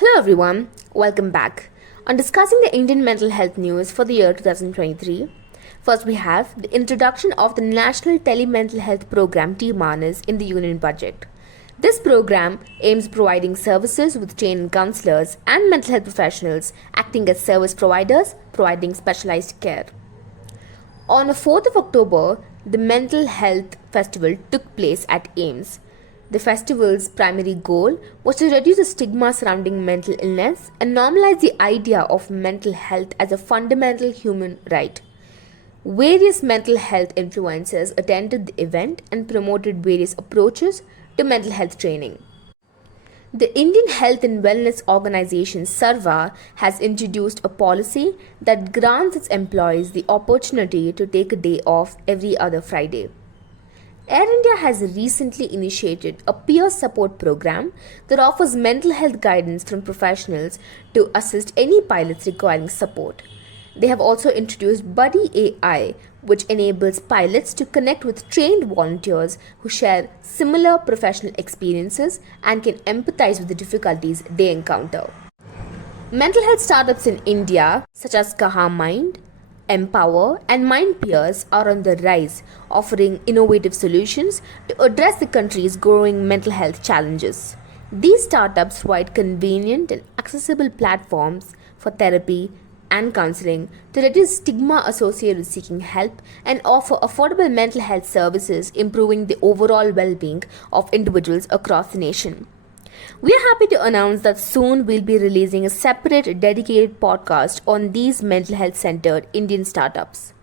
Hello everyone, welcome back. On discussing the Indian mental health news for the year 2023, first we have the introduction of the National Tele Mental Health Program DHNS in the Union Budget. This program aims providing services with trained counselors and mental health professionals acting as service providers providing specialized care. On the 4th of October, the Mental Health Festival took place at AIIMS. The festival's primary goal was to reduce the stigma surrounding mental illness and normalize the idea of mental health as a fundamental human right. Various mental health influencers attended the event and promoted various approaches to mental health training. The Indian Health and Wellness Organization SARWA has introduced a policy that grants its employees the opportunity to take a day off every other Friday. Air India has recently initiated a peer support program that offers mental health guidance from professionals to assist any pilots requiring support. They have also introduced Buddy AI, which enables pilots to connect with trained volunteers who share similar professional experiences and can empathize with the difficulties they encounter. Mental health startups in India, such as Kaha Mind, Empower, and MindPeers, are on the rise, offering innovative solutions to address the country's growing mental health challenges. These startups provide convenient and accessible platforms for therapy and counseling to reduce stigma associated with seeking help and offer affordable mental health services, improving the overall well-being of individuals across the nation. We are happy to announce that soon we'll be releasing a separate dedicated podcast on these mental health centered Indian startups.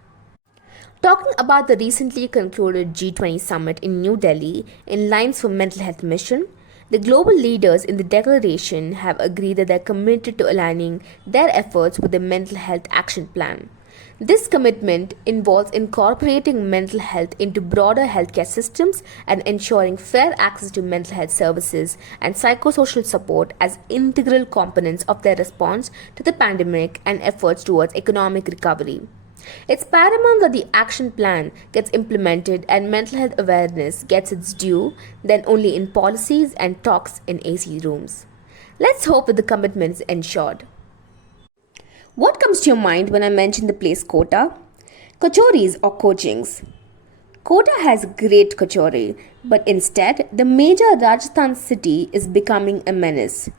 Talking about the recently concluded G20 summit in New Delhi in Lines for Mental Health mission, the global leaders in the declaration have agreed that they are committed to aligning their efforts with the Mental Health Action Plan. This commitment involves incorporating mental health into broader healthcare systems and ensuring fair access to mental health services and psychosocial support as integral components of their response to the pandemic and efforts towards economic recovery. It's paramount that the action plan gets implemented and mental health awareness gets its due, then only in policies and talks in AC rooms. Let's hope that the commitment is ensured. What comes to your mind when I mention the place Kota? Kachoris or coachings. Kota has great kachori, but instead, the major Rajasthan city is becoming a menace.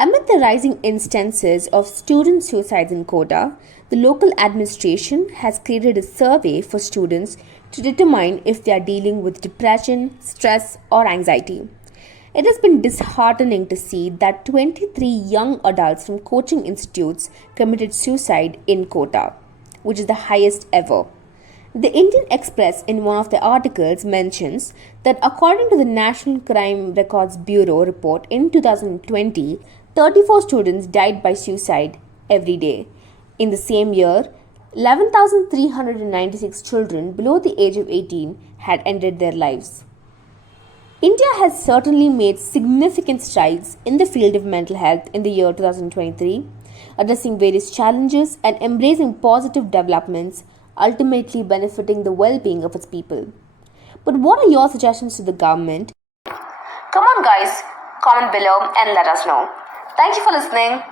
Amid the rising instances of student suicides in Kota, the local administration has created a survey for students to determine if they are dealing with depression, stress, or anxiety. It has been disheartening to see that 23 young adults from coaching institutes committed suicide in Kota, which is the highest ever. The Indian Express, in one of the articles, mentions that according to the National Crime Records Bureau report in 2020, 34 students died by suicide every day. In the same year, 11,396 children below the age of 18 had ended their lives. India has certainly made significant strides in the field of mental health in the year 2023, addressing various challenges and embracing positive developments, ultimately benefiting the well-being of its people. But what are your suggestions to the government? Come on guys, comment below and let us know. Thank you for listening.